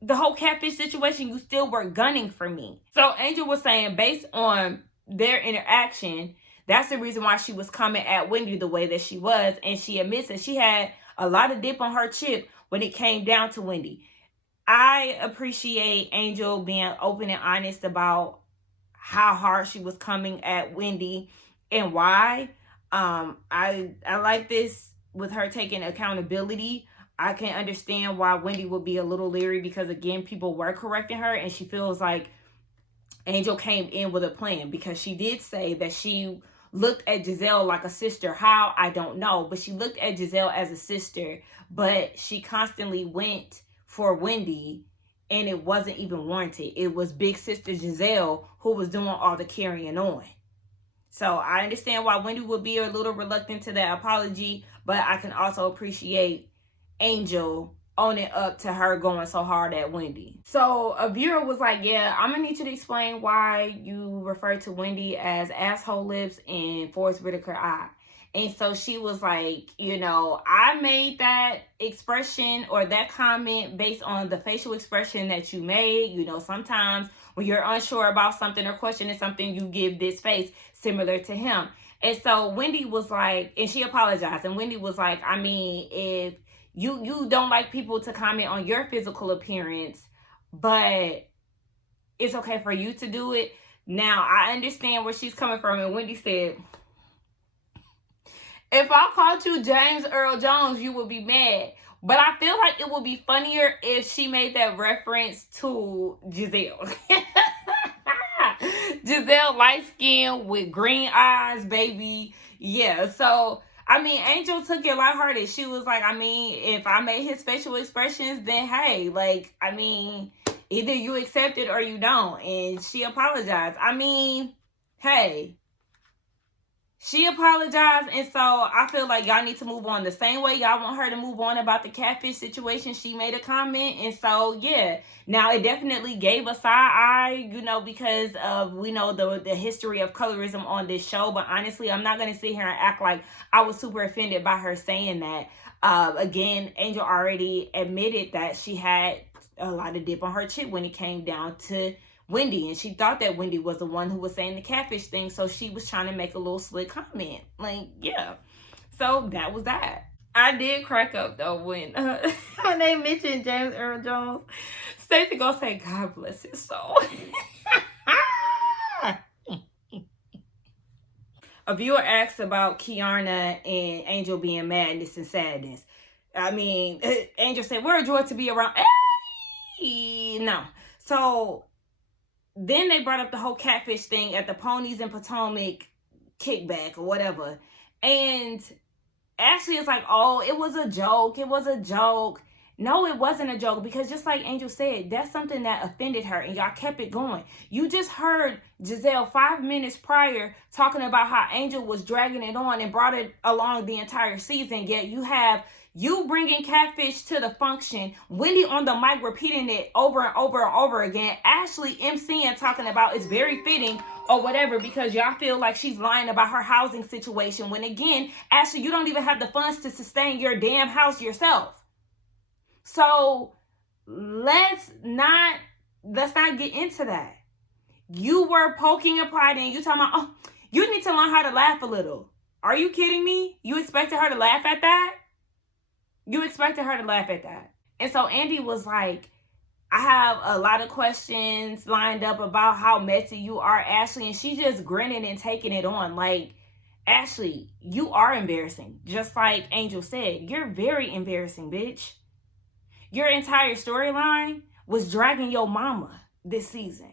the whole catfish situation, you still were gunning for me. So Angel was saying, based on their interaction, that's the reason why she was coming at Wendy the way that she was. And she admits that she had a lot of dip on her chip when it came down to Wendy. I appreciate Angel being open and honest about how hard she was coming at Wendy and why. I like this with her taking accountability. I can understand why Wendy would be a little leery because, again, people were correcting her and she feels like Angel came in with a plan, because she did say that she looked at Giselle like a sister. How? I don't know. But she looked at Giselle as a sister, but she constantly went for Wendy and it wasn't even warranted. It was big sister Giselle who was doing all the carrying on. So I understand why Wendy would be a little reluctant to that apology, but I can also appreciate Angel owning up to her going so hard at Wendy. So a viewer was like, yeah, I'm gonna need you to explain why you refer to Wendy as asshole lips and Forrest Whitaker eye. And so she was like, you know, I made that expression or that comment based on the facial expression that you made. You know, sometimes when you're unsure about something or questioning something, you give this face similar to him. And so Wendy was like, and she apologized. And Wendy was like, I mean, if you don't like people to comment on your physical appearance, but it's okay for you to do it. Now, I understand where she's coming from. And Wendy said, if I called you James Earl Jones, you would be mad. But I feel like it would be funnier if she made that reference to Giselle. Giselle, light skin with green eyes, baby. Yeah, so I mean, Angel took it lighthearted. She was like, I mean, if I made his facial expressions, then hey, like, I mean, either you accept it or you don't. And she apologized. I mean, hey, she apologized. And so I feel like y'all need to move on the same way y'all want her to move on about the catfish situation. She made a comment. And so, yeah, now it definitely gave a side eye, you know, because of, we know the history of colorism on this show. But honestly, I'm not going to sit here and act like I was super offended by her saying that. Again, Angel already admitted that she had a lot of dip on her chip when it came down to Wendy, and she thought that Wendy was the one who was saying the catfish thing, so she was trying to make a little slick comment. Like, yeah. So that was that. I did crack up though when they mentioned James Earl Jones. Stacy gonna say, God bless his soul. A viewer asked about Kiana and Angel being madness and sadness. I mean, Angel said, we're a joy to be around. Hey! No. So then they brought up the whole catfish thing at the Ponies in Potomac kickback or whatever. And Ashley is like, oh, it was a joke. It was a joke. No, it wasn't a joke, because just like Angel said, that's something that offended her and y'all kept it going. You just heard Giselle 5 minutes prior talking about how Angel was dragging it on and brought it along the entire season, yet you have you bringing catfish to the function, Wendy on the mic repeating it over and over and over again, Ashley MCing talking about it's very fitting or whatever because y'all feel like she's lying about her housing situation, when again, Ashley, you don't even have the funds to sustain your damn house yourself. So let's not get into that. You were poking and prodding. You talking about, oh, you need to learn how to laugh a little. Are you kidding me? You expected her to laugh at that? You expected her to laugh at that. And so Andy was like, I have a lot of questions lined up about how messy you are, Ashley. And she's just grinning and taking it on. Like, Ashley, you are embarrassing. Just like Angel said, you're very embarrassing, bitch. Your entire storyline was dragging your mama this season.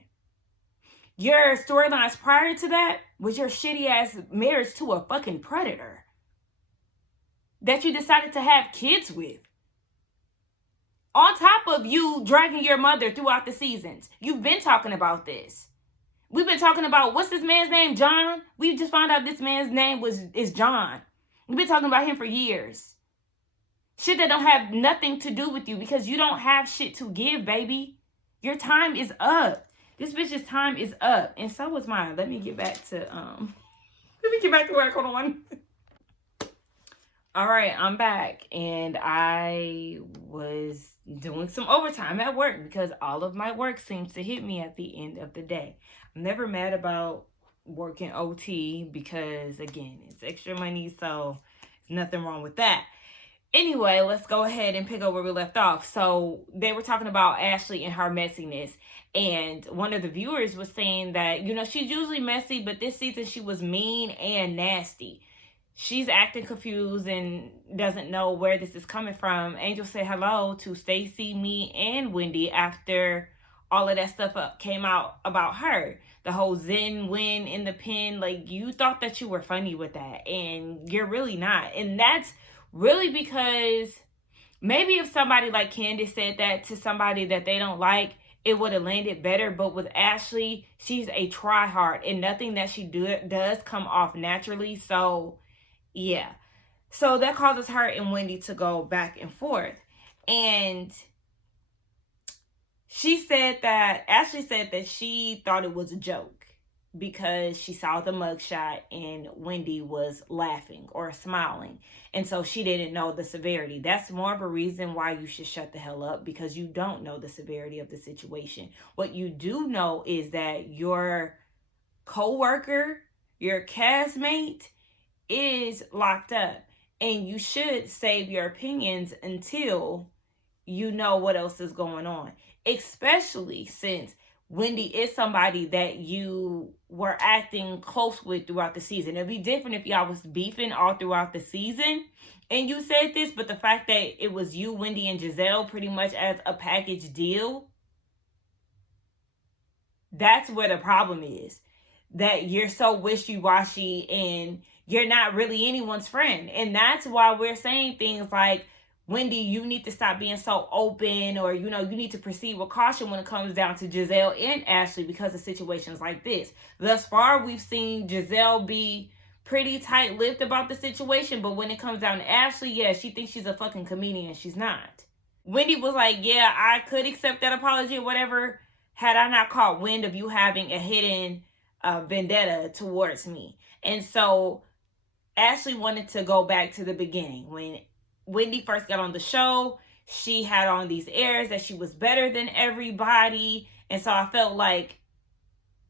Your storylines prior to that was your shitty ass marriage to a fucking predator that you decided to have kids with. On top of you dragging your mother throughout the seasons. You've been talking about this. We've been talking about, what's this man's name? John? We just found out this man's name is John. We've been talking about him for years. Shit that don't have nothing to do with you because you don't have shit to give, baby. Your time is up. This bitch's time is up. And so is mine. Let me get back to work. Hold on. All right, I'm back. And I was doing some overtime at work because all of my work seems to hit me at the end of the day. I'm never mad about working OT because, again, it's extra money, so there's nothing wrong with that. Anyway, let's go ahead and pick up where we left off. So they were talking about Ashley and her messiness. And one of the viewers was saying that, you know, she's usually messy, but this season she was mean and nasty. She's acting confused and doesn't know where this is coming from. Angel said hello to Stacy, me, and Wendy after all of that stuff came out about her. The whole Zen win in the pen. Like, you thought that you were funny with that, and you're really not. And that's really because maybe if somebody like Candace said that to somebody that they don't like, it would have landed better. But with Ashley, she's a try-hard, and nothing that she does come off naturally. So, yeah. So that causes her and Wendy to go back and forth. And Ashley said that she thought it was a joke because she saw the mugshot and Wendy was laughing or smiling. And so she didn't know the severity. That's more of a reason why you should shut the hell up, because you don't know the severity of the situation. What you do know is that your coworker, your castmate is locked up, and you should save your opinions until you know what else is going on, especially since Wendy is somebody that you were acting close with throughout the season. It'd be different if y'all was beefing all throughout the season and you said this, but the fact that it was you, Wendy, and Giselle pretty much as a package deal, that's where the problem is. That you're so wishy-washy and you're not really anyone's friend. And that's why we're saying things like, Wendy, you need to stop being so open, or, you know, you need to proceed with caution when it comes down to Giselle and Ashley because of situations like this. Thus far, we've seen Giselle be pretty tight-lipped about the situation, but when it comes down to Ashley, yeah, she thinks she's a fucking comedian. She's not. Wendy was like, yeah, I could accept that apology or whatever had I not caught wind of you having a hidden vendetta towards me. And so Ashley wanted to go back to the beginning. When Wendy first got on the show, she had on these airs that she was better than everybody. And so I felt like,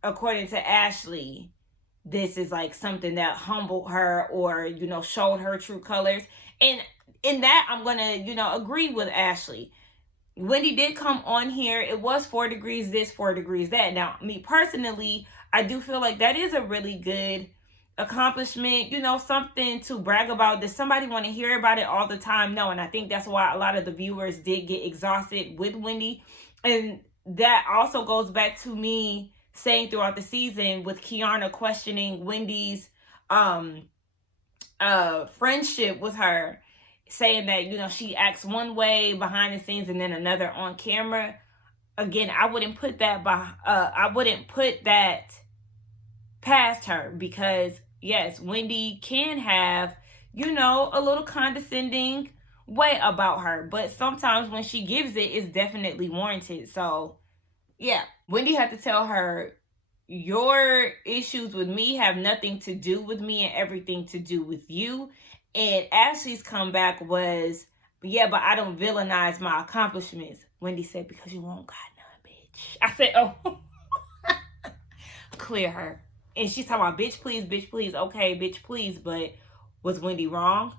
according to Ashley, this is like something that humbled her or, you know, showed her true colors. And in that, I'm going to, you know, agree with Ashley. Wendy did come on here. It was 4 degrees this, 4 degrees that. Now, me personally, I do feel like that is a really good accomplishment, you know, something to brag about. Does somebody want to hear about it all the time? No. And I think that's why a lot of the viewers did get exhausted with Wendy. And that also goes back to me saying throughout the season with Kiana questioning Wendy's friendship with her, saying that, you know, she acts one way behind the scenes and then another on camera. Again, I wouldn't put that past her, because yes, Wendy can have, you know, a little condescending way about her, but sometimes when she gives it, it's definitely warranted. So yeah, Wendy had to tell her, your issues with me have nothing to do with me and everything to do with you. And Ashley's comeback was, yeah, but I don't villainize my accomplishments. Wendy said, because you won't got none, bitch. I said, oh, clear her. And she's talking about, bitch, please, bitch, please. Okay, bitch, please. But was Wendy wrong?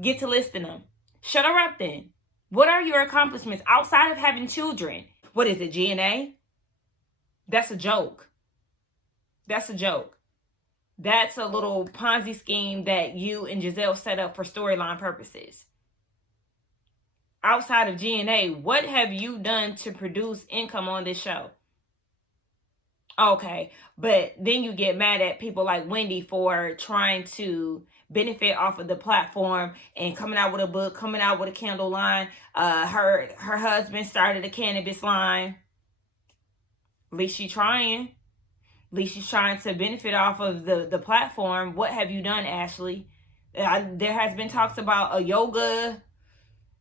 Get to listing them. Shut her up then. What are your accomplishments outside of having children? What is it, GNA? That's a joke. That's a joke. That's a little Ponzi scheme that you and Giselle set up for storyline purposes. Outside of GNA, what have you done to produce income on this show? Okay, but then you get mad at people like Wendy for trying to benefit off of the platform and coming out with a book, coming out with a candle line. Her husband started a cannabis line. At least she's trying. At least she's trying to benefit off of the platform. What have you done, Ashley? There has been talks about a yoga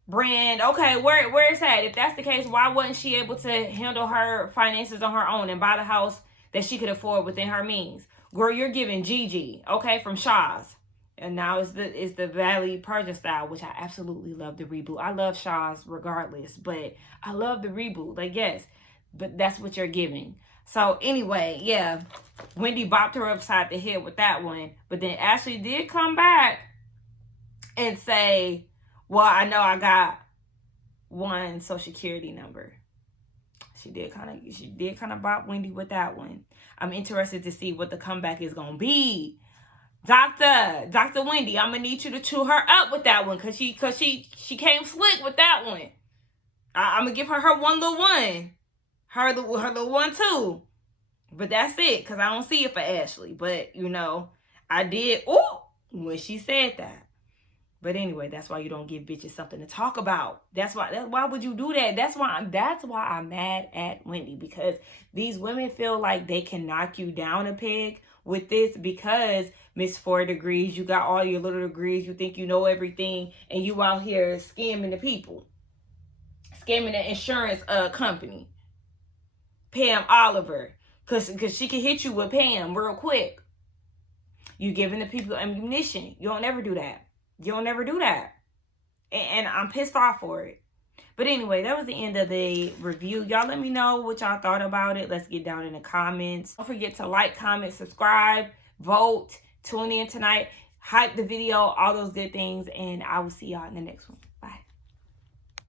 brand. Okay, where is that? If that's the case, why wasn't she able to handle her finances on her own and buy the house that she could afford within her means? Girl, you're giving Gigi, okay, from Shaw's. And now it's the Valley Persian style, which I absolutely love the reboot. I love Shaw's regardless, but I love the reboot. Like, yes, but that's what you're giving. So anyway, yeah, Wendy bopped her upside the head with that one. But then Ashley did come back and say, well, I know I got one social security number. She did kind of bop Wendy with that one. I'm interested to see what the comeback is going to be. Dr. Wendy, I'm going to need you to chew her up with that one, because she came slick with that one. I'm going to give her one little one. Her little one too. But that's it, because I don't see it for Ashley. But, you know, I did, when she said that. But anyway, that's why you don't give bitches something to talk about. Why would you do that? That's why I'm mad at Wendy, because these women feel like they can knock you down a peg with this, because Miss 4 degrees, you got all your little degrees, you think you know everything, and you out here scamming the people. Scamming the insurance company. Pam Oliver. Cause she can hit you with Pam real quick. You giving the people ammunition. You don't ever do that. You don't ever do that. And I'm pissed off for it. But anyway, that was the end of the review. Y'all let me know what y'all thought about it. Let's get down in the comments. Don't forget to like, comment, subscribe, vote, tune in tonight, hype the video, all those good things. And I will see y'all in the next one.